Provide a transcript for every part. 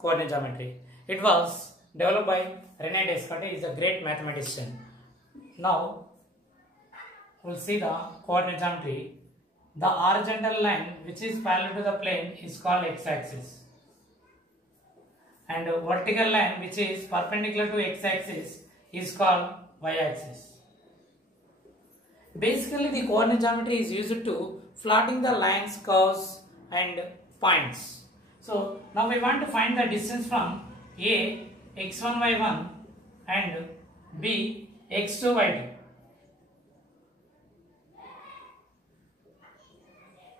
coordinate geometry. It was developed by Rene Descartes. He is a great mathematician. Now we will see the coordinate geometry. The horizontal line which is parallel to the plane is called x-axis, and a vertical line which is perpendicular to x-axis is called y-axis. Basically, the coordinate geometry is used to plotting the lines, curves and points. So now we want to find the distance from A, x1, y1 and B, x2, y2.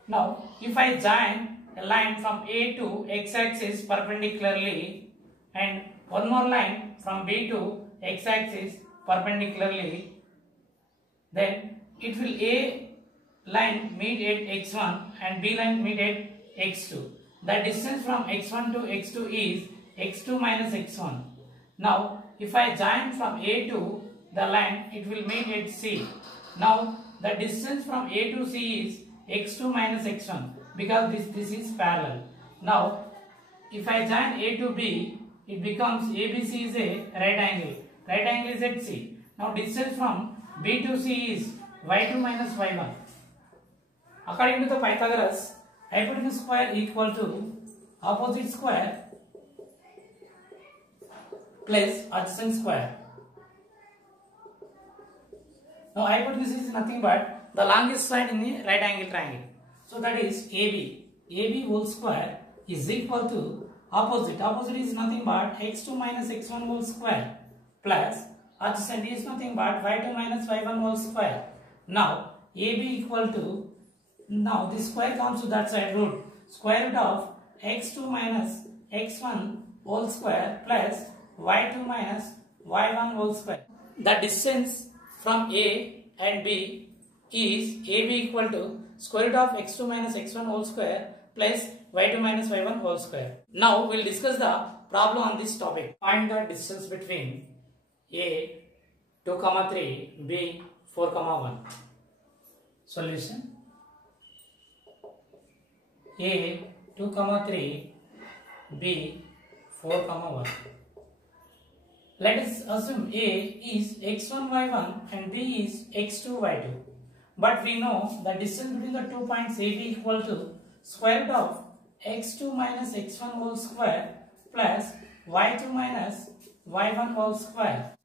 Now, if I join a line from A to x-axis perpendicularly and one more line from B to x-axis perpendicularly, then it will A line meet at x1 and B line meet at x2. The distance from x1 to x2 is x2 minus x1. Now, if I join from A to the line, it will meet at C. Now, the distance from A to C is x2 minus x1 because this is parallel. Now, if I join A to B, it becomes ABC is a right angle. Right angle is at C. Now, distance from B to C is y2 minus y1. According to the Pythagoras, hypotenuse square equal to opposite square plus adjacent square. Now, hypotenuse is nothing but the longest side in the right angle triangle. So that is AB. AB whole square is equal to opposite. Opposite is nothing but x2 minus x1 whole square plus adjacent is nothing but y2 minus y1 whole square. Now AB equal to, now this square comes to that side root. Square root of x2 minus x1 whole square plus y2 minus y1 whole square. The distance from A and B is AB equal to square root of x2 minus x1 whole square plus y2 minus y1 whole square. Now we will discuss the problem on this topic. Find the distance between A 2, 3, B 4, 1. Solution: A 2, 3, B 4, 1. Let us assume A is x1, y1 and B is x2, y2. But we know the distance between the 2 points AB equal to square root of x2 minus x1 whole square plus y2 minus y1 whole square.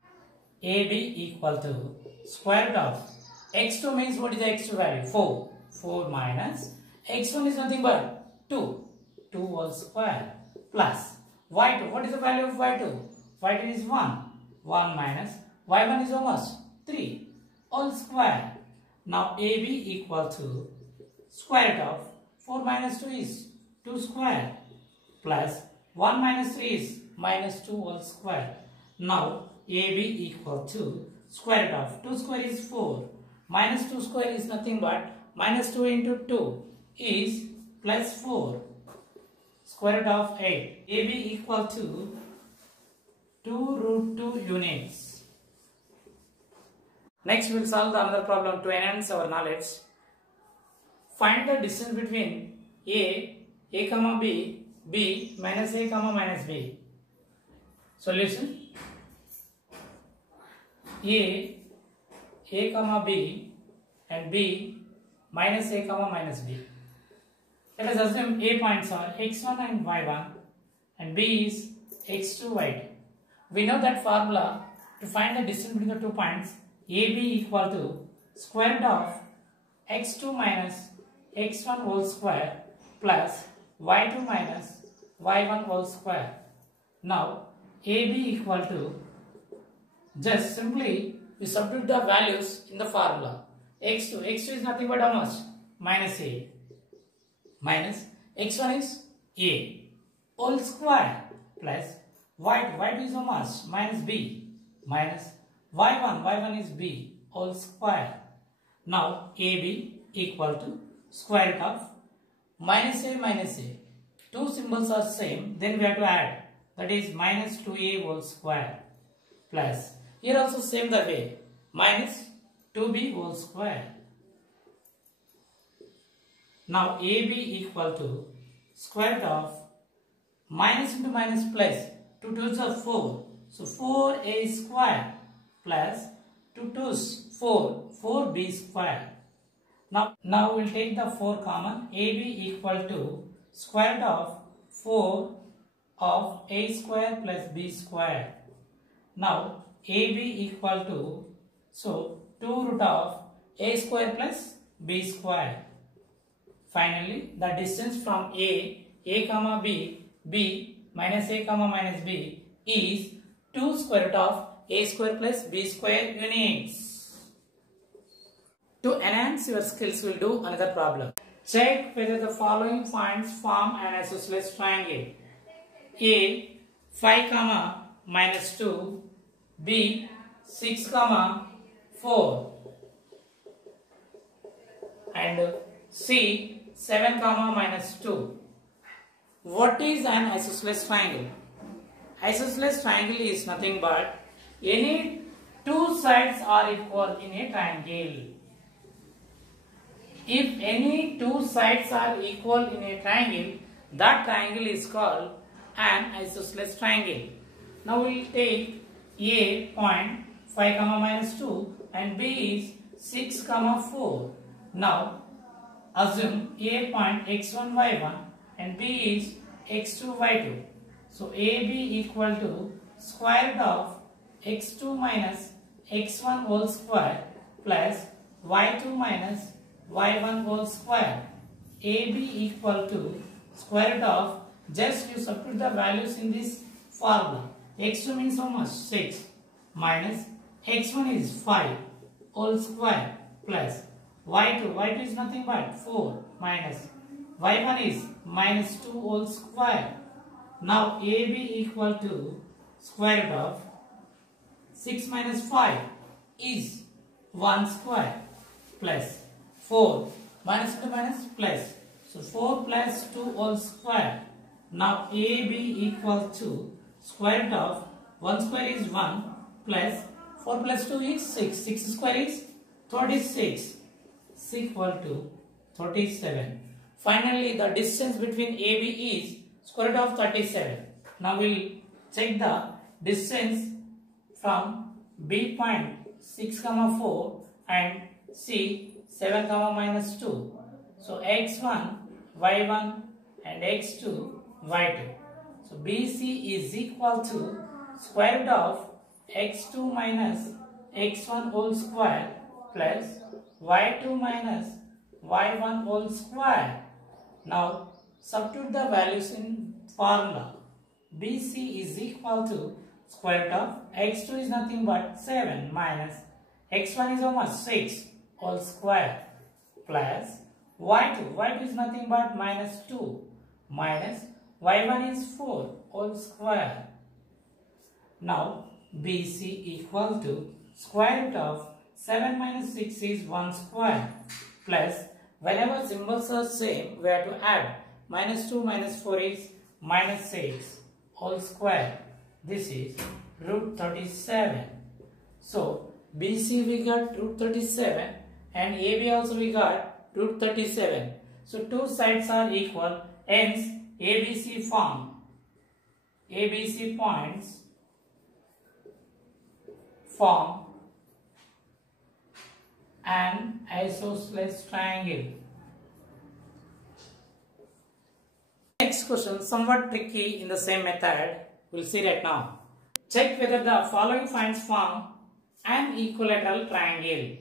AB equal to square root of x2 means what is the x2 value? 4. 4 minus x1 is nothing but 2. 2 whole square plus y2. What is the value of y2? Y2 is 1. 1 minus y1 is how much? 3 whole square. Now AB equal to square root of 4 minus 2 is 2 square plus 1 minus 3 is minus 2 whole square. Now AB equal to square root of 2 square is 4 minus 2 square is nothing but minus 2 into 2 is plus 4 square root of 8. AB equal to 2 root 2 units. Next we will solve the another problem to enhance our knowledge. Find the distance between A, B, B minus A, minus B. Solution: A, B and B minus A, minus B. Let us assume A points are x1 and y1 and B is x2, y2. We know that formula to find the distance between the 2 points. AB equal to square root of x2 minus x1 whole square plus y2 minus y1 whole square. Now AB equal to, just simply we substitute the values in the formula. x2 is nothing but how much? Minus A minus x1 is A whole square plus y2 is how much? Minus B minus y1 is B whole square. Now AB equal to square root of minus A. Two symbols are same, then we have to add, that is minus 2A whole square plus, here also same the way, minus 2B whole square. Now AB equal to square root of minus into minus plus, 2 2s are 4, so 4a square plus 2 2s 4, 4b square. Now we'll take the 4 common, ab equal to square root of 4 of a square plus b square. Now ab equal to, so 2 root of a square plus b square. Finally, the distance from a comma b, b minus a comma minus b is 2 square root of a square plus b square units. To enhance your skills, we'll do another problem. Check whether the following points form an isosceles triangle. A 5 comma minus 2, B 6 comma 4 and C 7 comma minus 2. What is an isosceles triangle? Isosceles triangle is nothing but any two sides are equal in a triangle. If any two sides are equal in a triangle, that triangle is called an isosceles triangle. Now we will take A point 5 comma minus 2 and B is 6 comma 4. Now assume A point x1 y1 and B is x2 y2. So AB equal to square root of x2 minus x1 whole square plus y2 minus y1 whole square. AB equal to square root of, just you substitute the values in this formula. X2 means how much? 6 minus x1 is 5 whole square plus y2 is nothing but 4 minus y1 is minus 2 whole square. Now AB equal to square root of 6 minus 5 is 1 square plus 4 minus into minus plus, so 4 plus 2 whole square. Now AB equal to square root of 1 square is 1 plus 4 plus 2 is 6, 6 square is 36, 6 equal to 37. Finally, the distance between AB is square root of 37. Now we will check the distance from B point 6 comma 4 and C 7 comma minus 2. So x1 y1 and x2 y2. So BC is equal to square root of x2 minus x1 whole square plus y2 minus y1 whole square. Now substitute the values in formula. BC is equal to square root of x2 is nothing but 7 minus x1 is how much? 6 whole square plus y2 is nothing but minus 2 minus y1 is 4 whole square. Now BC equal to square root of 7 minus 6 is 1 square plus, whenever symbols are same we have to add, minus 2 minus 4 is minus 6 whole square. This is root 37. So BC we got root 37 and AB also we got root 37. So two sides are equal, hence ABC form. ABC points form an isosceles triangle. Next question, somewhat tricky in the same method. We'll see right now. Check whether the following points form an equilateral triangle.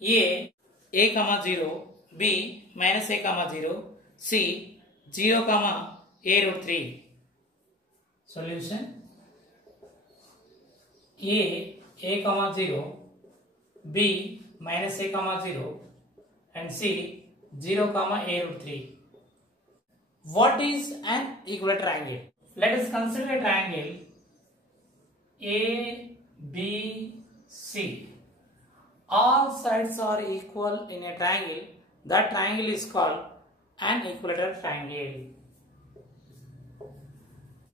A comma 0, B minus a comma 0, C 0 comma a root 3. Solution: A comma 0, B minus a comma 0 and C 0 comma a root 3. What is an equilateral triangle? Let us consider a triangle A, B, C. All sides are equal in a triangle. That triangle is called an equilateral triangle.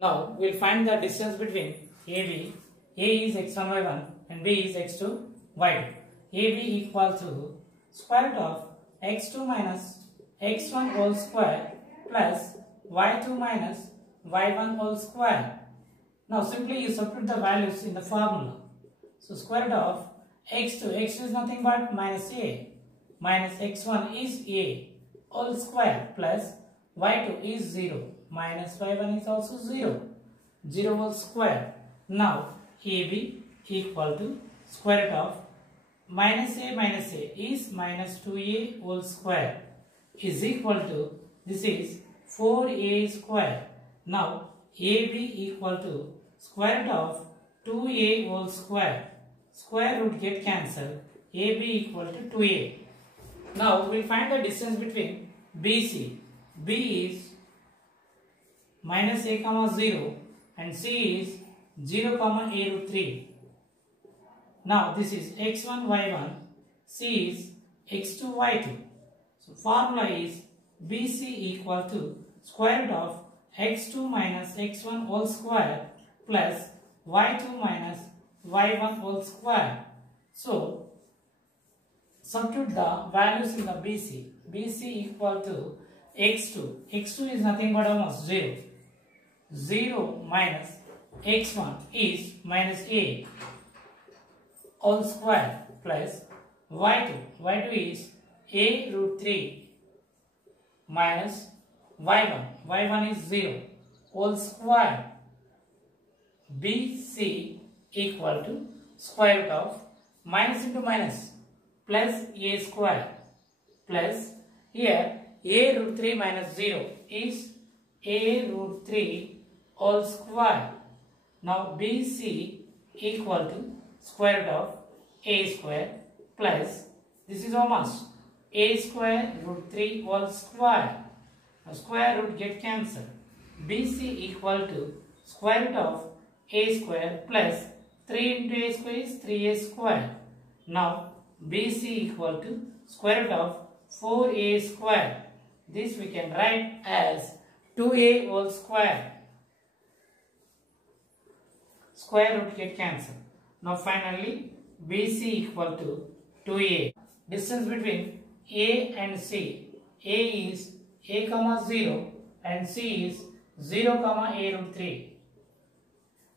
Now we will find the distance between AB. A is x1 y1 and B is x2 y2. AB equal to square root of x2 minus x1 whole square plus y2 minus y1 whole square. Now simply you substitute the values in the formula. So square root of x2 is nothing but minus a, minus x1 is a whole square, plus y2 is 0, minus y1 is also 0, 0 whole square. Now AB equal to square root of minus a is minus 2a whole square is equal to, this is 4a square. Now AB equal to square root of 2a whole square. Square root get cancelled. AB equal to 2a. Now we find the distance between BC. B is minus a comma 0 and C is 0 comma a root 3. Now this is x1 y1, C is x2 y2. So formula is BC equal to square root of x2 minus x1 whole square plus y2 minus y1 whole square. So substitute the values in the BC. BC equal to x2. x2 is nothing but almost 0. 0 minus x1 is minus a whole square plus y2. y2 is a root 3 minus y1. y1 is 0 whole square. BC equal to square root of minus into minus plus a square plus here a root 3 minus 0 is a root 3 whole square. Now BC equal to square root of a square plus, this is almost a square root 3 whole square. Now square root get cancelled. BC equal to square root of a square plus 3 into a square is 3a square. Now BC equal to square root of 4a square. This we can write as 2a whole square. Square root get cancelled. Now finally BC equal to 2a. Distance between A and C. A is a comma 0 and C is 0 comma a root 3.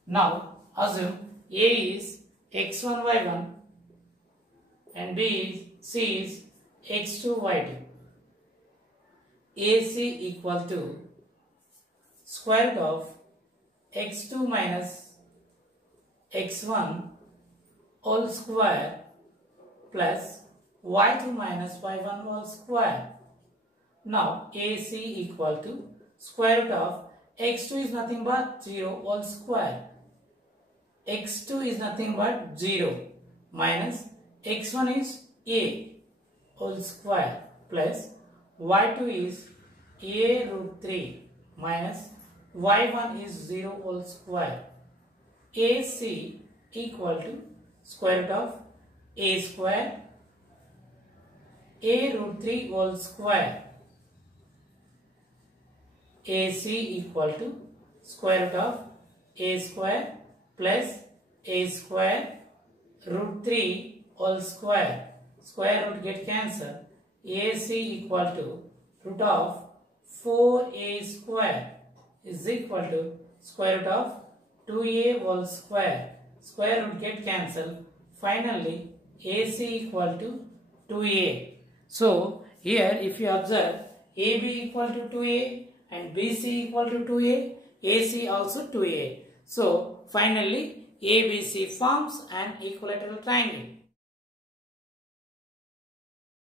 Now assume A is x1 y1 and C is x2 y2. AC equal to square root of x2 minus x1 whole square plus y2 minus y1 whole square. Now AC equal to square root of x2 is nothing but 0 whole square. x2 is nothing but 0 minus x1 is a whole square plus y2 is a root 3 minus y1 is 0 whole square. AC equal to square root of a square a root 3 whole square. AC equal to square root of a square plus a square root 3 whole square. Square root get cancelled. AC equal to root of 4a square is equal to square root of 2a whole square. Square root get cancelled. Finally AC equal to 2a. So here if you observe, AB equal to 2a and BC equal to 2a, AC also 2a. So finally ABC forms an equilateral triangle.